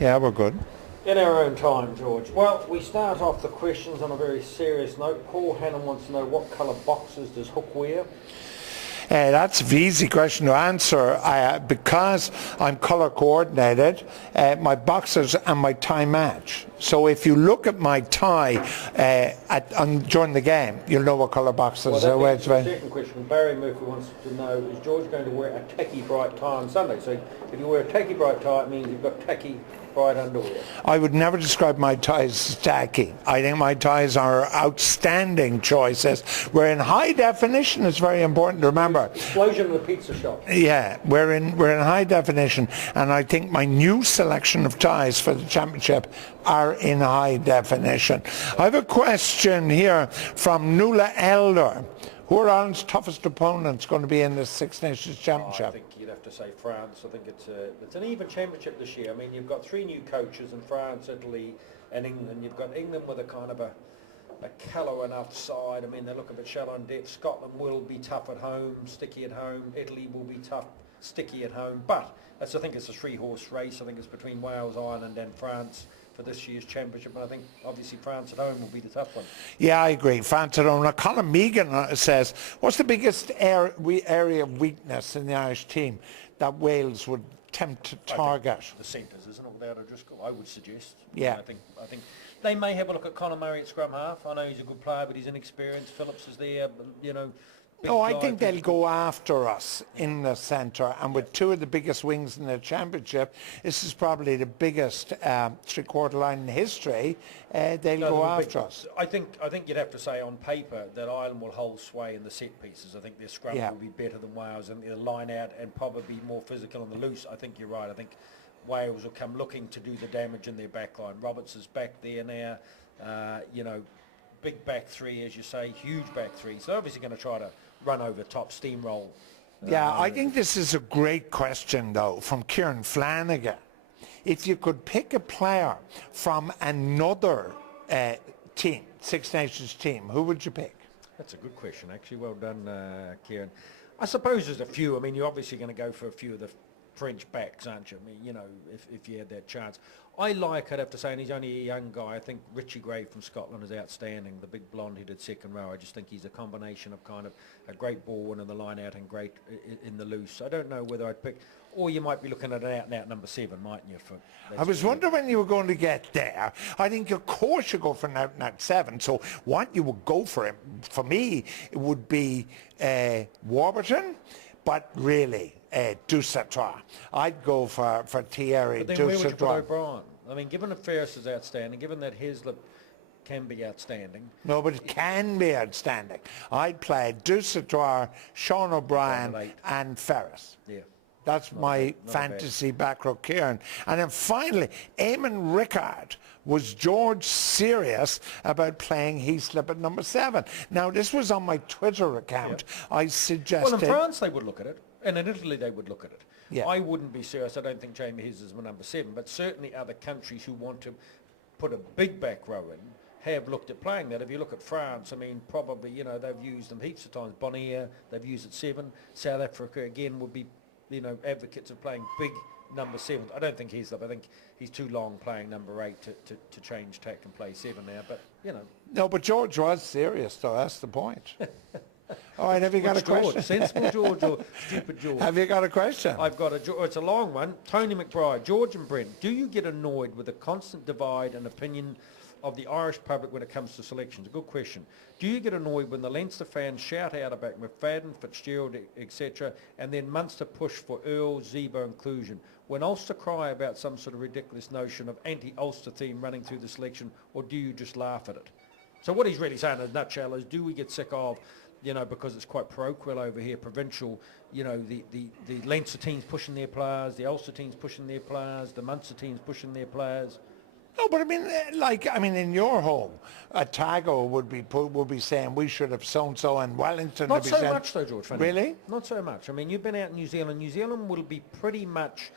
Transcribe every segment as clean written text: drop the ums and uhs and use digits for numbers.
Yeah, we're good. In our own time, George. Well, we start off the questions on a very serious note. Paul Hannon wants to know what colour boxes does Hook wear? That's an easy question to answer. Because I'm colour coordinated, my boxers and my tie match. So if you look at my tie during the game, you'll know what colour boxes are. Well, the second question. Barry Murphy wants to know, is George going to wear a tacky bright tie on Sunday? So if you wear a tacky bright tie, it means you've got tacky bright underwear. I would never describe my ties as tacky. I think my ties are outstanding choices. We're in high definition. It's very important to remember. Explosion in the pizza shop. Yeah, we're in high definition, and I think my new selection of ties for the championship are in high definition. I have a question here from Nuala Elder. Who are Ireland's toughest opponents going to be in the Six Nations Championship? I think you'd have to say France. I think it's an even championship this year. I mean, you've got three new coaches in France, Italy and England. You've got England with a kind of a callow enough side. I mean, they look a bit shallow in depth. Scotland will be tough at home, sticky at home. Italy will be tough, sticky at home. But I think it's a three-horse race. I think it's between Wales, Ireland and France for this year's championship, and I think obviously France at home will be the tough one. Yeah, I agree. France at home. Now, Colin Megan says, what's the biggest area of weakness in the Irish team that Wales would attempt to target? The centres, isn't it, without O'Driscoll, I would suggest. Yeah. I think they may have a look at Conor Murray at scrum half. I know he's a good player, but he's inexperienced. Phillips is there, No, I think they'll go after us in the centre, and with two of the biggest wings in the championship, this is probably the biggest three-quarter line in history. They'll go after us. I think you'd have to say on paper that Ireland will hold sway in the set pieces. I think their scrum will be better than Wales, and their line out and probably be more physical on the loose. I think you're right. I think Wales will come looking to do the damage in their back line. Roberts is back there now. Big back three, as you say, huge back three. So they're obviously going to try to run over top, steamroll. I think this is a great question, though, from Kieran Flanagan. If you could pick a player from another team, Six Nations team, who would you pick? That's a good question, actually. Well done, Kieran. I suppose there's a few. I mean, you're obviously going to go for a few of the French backs, aren't you? I mean, if you had that chance. I'd have to say, and he's only a young guy, I think Richie Gray from Scotland is outstanding, the big blonde who did second row. I just think he's a combination of kind of a great ball winner in the line out and great in the loose. I don't know whether I'd pick, or you might be looking at an out-and-out number 7, mightn't you? I was wondering when you were going to get there. I think, of course, you go for an out-and-out 7. So what you would go for, for me, it would be Warburton, but really, Dusatra. I'd go for Thierry Dusatra. But then where would you put O'Brien? I mean, given that Ferris is outstanding, given that Heslip can be outstanding. No, but it can be outstanding. I'd play Dusatra, Sean O'Brien and Ferris. Yeah. That's my fantasy back row, Kieran. And then finally, Eamon Rickard. Was George serious about playing Heaslip at number 7? Now, this was on my Twitter account. Yeah. I suggested... Well, in France, they would look at it. And in Italy, they would look at it. Yeah. I wouldn't be serious. I don't think Jamie Hughes is my number 7. But certainly other countries who want to put a big back row in have looked at playing that. If you look at France, I mean, probably, they've used them heaps of times. Bonnier, they've used at 7. South Africa, again, would be, advocates of playing big number 7. I don't think he's up. I think he's too long playing number 8 to change tack and play 7 now. But No, but George was serious, though. That's the point. All right, have you got a question? Sensible George or stupid George? Have you got a question? I've got it's a long one. Tony McBride, George and Brent, do you get annoyed with the constant divide and opinion of the Irish public when it comes to selections? A good question. Do you get annoyed when the Leinster fans shout out about McFadden, Fitzgerald, etc., and then Munster push for Earl, Zebo inclusion? When Ulster cry about some sort of ridiculous notion of anti-Ulster theme running through the selection, or do you just laugh at it? So what he's really saying in a nutshell is, do we get sick of, because it's quite parochial over here, provincial, the Leinster teams pushing their players, the Ulster teams pushing their players, the Munster teams pushing their players? No, but in your home, Otago would be saying we should have so-and-so, and Wellington Not would be so saying... much though, George. Really? Not so much. I mean, you've been out in New Zealand. New Zealand will be pretty much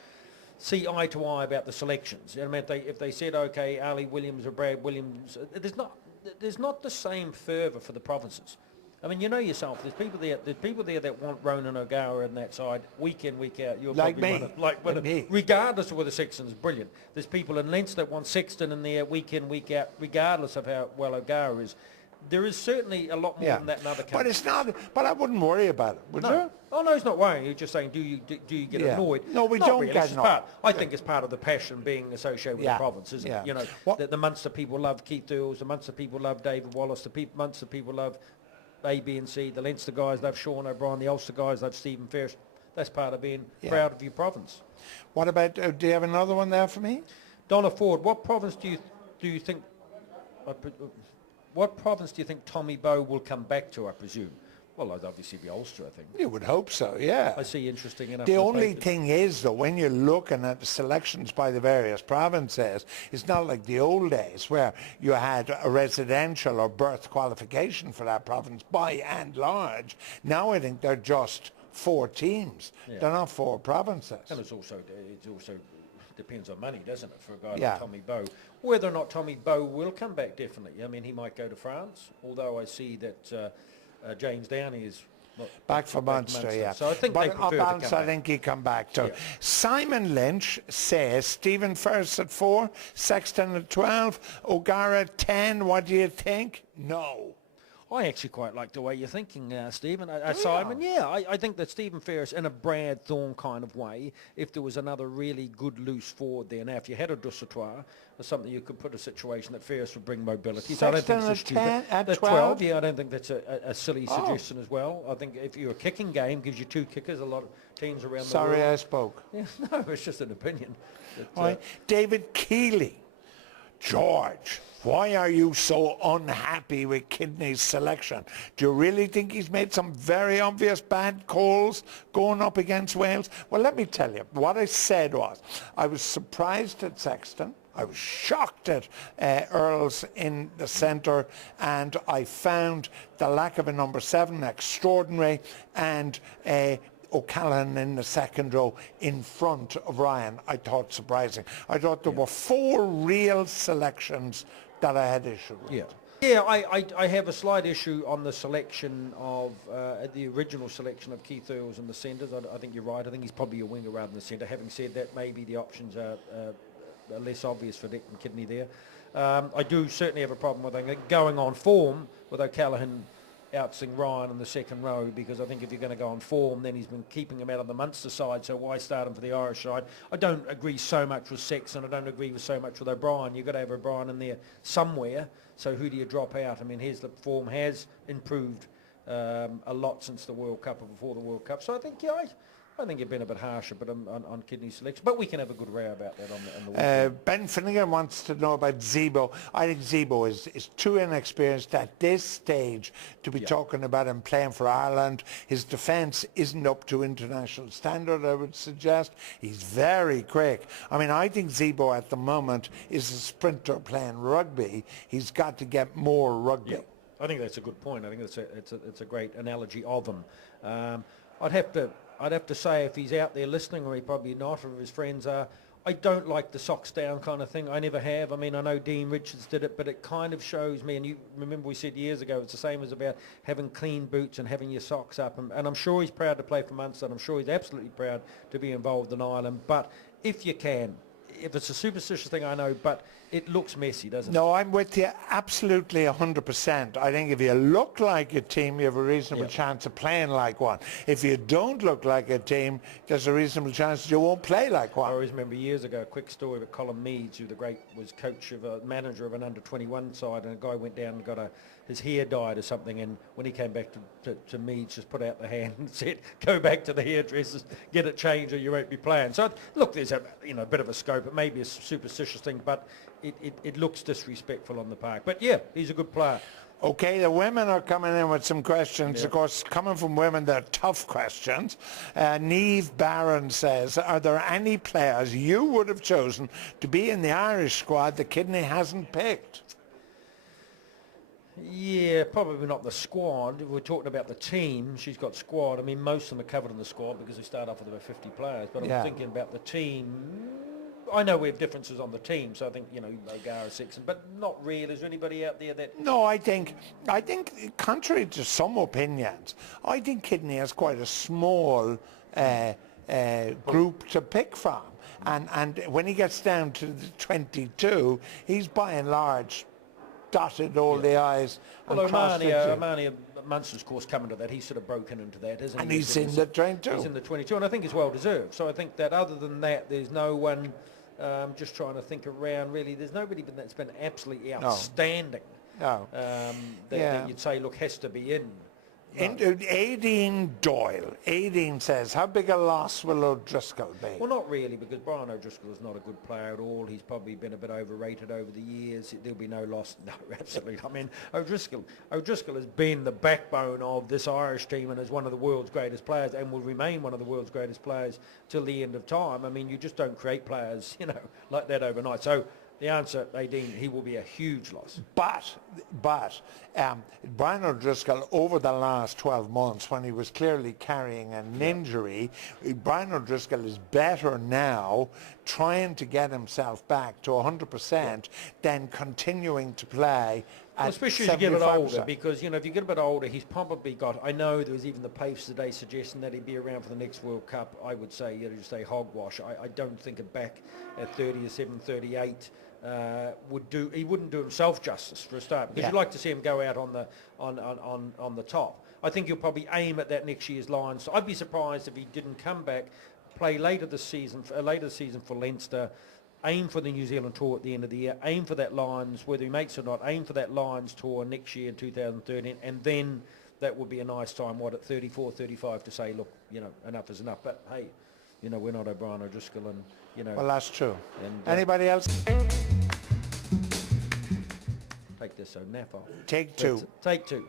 see eye to eye about the selections. If they said, okay, Ali Williams or Brad Williams, there's not the same fervour for the provinces. I mean, you know yourself. There's people there. There's people there that want Ronan O'Gara on that side week in, week out. You're Like probably me. one of Me. regardless of whether Sexton's brilliant. There's people in Leinster that want Sexton in there week in, week out, regardless of how well O'Gara is. There is certainly a lot more than that in other countries. But it's not. But I wouldn't worry about it, would you? Oh no, he's not worrying. He's just saying, do you get annoyed? No, we Not don't really. get It's just annoyed. I think it's part of the passion being associated with the province, isn't it? You know, the Munster people love Keith Earls, the Munster people love David Wallace, the Munster people love A, B and C, the Leinster guys love Sean O'Brien, the Ulster guys love Stephen Ferris. That's part of being proud of your province. What about, do you have another one there for me? Donna Ford, what province do you think Tommy Bowe will come back to, I presume? Well, I'd obviously be Ulster, I think. You would hope so, yeah. I see interesting enough. The only thing is, though, when you're looking at the selections by the various provinces, it's not like the old days where you had a residential or birth qualification for that province by and large. Now I think they're just 4 teams. Yeah. They're not 4 provinces. And it also depends on money, doesn't it, for a guy like Tommy Bowe. Whether or not Tommy Bowe will come back, definitely. I mean, he might go to France, although I see that James Downey is back for Munster, yeah. So I think they prefer on balance, to come I think he come back too. Yeah. Simon Lynch says Stephen Ferris at 4, Sexton at 12, O'Gara at 10. What do you think? No. I actually quite like the way you're thinking, Stephen. Simon, I think that Stephen Ferris, in a Brad Thorne kind of way, if there was another really good loose forward there. Now, if you had a Dusautoir or something, you could put a situation that Ferris would bring mobility. So I don't think it's stupid. 10 at 12, yeah, I don't think that's a silly suggestion as well. I think if you're a kicking game, gives you 2 kickers, a lot of teams around the world. Sorry I spoke. Yeah, no, it's just an opinion. All right. David Keeley. George, why are you so unhappy with Kidney's selection? Do you really think he's made some very obvious bad calls going up against Wales? Well, let me tell you, what I said was, I was surprised at Sexton. I was shocked at Earls in the centre, and I found the lack of a number 7 extraordinary, and O'Callaghan in the second row in front of Ryan, I thought surprising. I thought there were 4 real selections that I had issue with. Yeah, I have a slight issue on the selection of, the original selection of Keith Earls in the centres. I think you're right. I think he's probably a winger rather than a centre. Having said that, maybe the options are less obvious for Dick and Kidney there. I do certainly have a problem with going on form with O'Callaghan outsing Ryan in the second row, because I think if you're going to go on form, then he's been keeping him out of the Munster side, so why start him for the Irish side? I don't agree so much with Sexton. I don't agree with so much with O'Brien. You've got to have O'Brien in there somewhere, so who do you drop out? I mean, the form has improved a lot since the World Cup or before the World Cup, so I think, I think you've been a bit harsher on Kidney selection, but we can have a good row about that on the weekend. Ben Finnegan wants to know about Zebo. I think Zebo is too inexperienced at this stage to be talking about him playing for Ireland. His defence isn't up to international standard, I would suggest. He's very quick. I mean, I think Zebo at the moment is a sprinter playing rugby. He's got to get more rugby. Yeah. I think that's a good point. I think it's a great analogy of him. I'd have to say, if he's out there listening, or he probably not, or if his friends are, I don't like the socks down kind of thing. I never have. I mean, I know Dean Richards did it, but it kind of shows me, and you remember we said years ago, it's the same as about having clean boots and having your socks up. And I'm sure he's proud to play for Munster, and I'm sure he's absolutely proud to be involved in Ireland. But if you can, if it's a superstitious thing, I know, but it looks messy, doesn't it? No, I'm with you absolutely 100%. I think if you look like a team, you have a reasonable chance of playing like one. If you don't look like a team, there's a reasonable chance you won't play like one. I always remember years ago a quick story about Colin Meads, who was coach of a manager of an under-21 side, and a guy went down and got his hair dyed or something, and when he came back to Meads, just put out the hand and said, go back to the hairdressers, get it changed or you won't be playing. So look, there's a bit of a scope. It may be a superstitious thing, but it looks disrespectful on the park. But yeah, he's a good player. Okay, the women are coming in with some questions. Of course, coming from women, they're tough questions. Niamh Barron says, are there any players you would have chosen to be in the Irish squad that Kidney hasn't picked? Yeah, probably not the squad. If we're talking about the team, she's got squad. I mean, most of them are covered in the squad because they start off with about 50 players. But I'm thinking about the team. I know we have differences on the team, so I think, O'Gara, Sexton, but not really. Is there anybody out there that... No, I think, contrary to some opinions, I think Kidney has quite a small group to pick from. And when he gets down to the 22, he's by and large dotted all the I's and crossed the T's. Omani Munster's course coming to that. He's sort of broken into that, isn't he? And he's in the 22. He's in the 22, and I think it's well deserved. So I think that other than that, there's no one, just trying to think around, really, there's nobody that's been absolutely outstanding. No. That you'd say, look, has to be in. No. Aideen Doyle. Aideen says, how big a loss will O'Driscoll be? Well, not really, because Brian O'Driscoll is not a good player at all. He's probably been a bit overrated over the years. There'll be no loss. No, absolutely. I mean, O'Driscoll has been the backbone of this Irish team and is one of the world's greatest players and will remain one of the world's greatest players till the end of time. I mean, you just don't create players, like that overnight. So the answer, Aideen, he will be a huge loss. But Brian O'Driscoll, over the last 12 months, when he was clearly carrying an injury, Brian O'Driscoll is better now trying to get himself back to 100% than continuing to play at especially as you get a bit older, because, if you get a bit older, he's probably got, I know there was even the pace today suggesting that he'd be around for the next World Cup. I would say, just say hogwash. I don't think a back at 37, 38 he wouldn't do himself justice for a start, because you'd like to see him go out on the top. I think he'll probably aim at that next year's line. So I'd be surprised if he didn't come back, play later this season for Leinster, aim for the New Zealand tour at the end of the year, aim for that Lions, whether he makes it or not, aim for that Lions tour next year in 2013, and then that would be a nice time, at 34, 35, to say, look, enough is enough. But hey, we're not O'Brien O'Driscoll, and Well, that's true. And, anybody else? Take this, so nap off. Take two. Take two.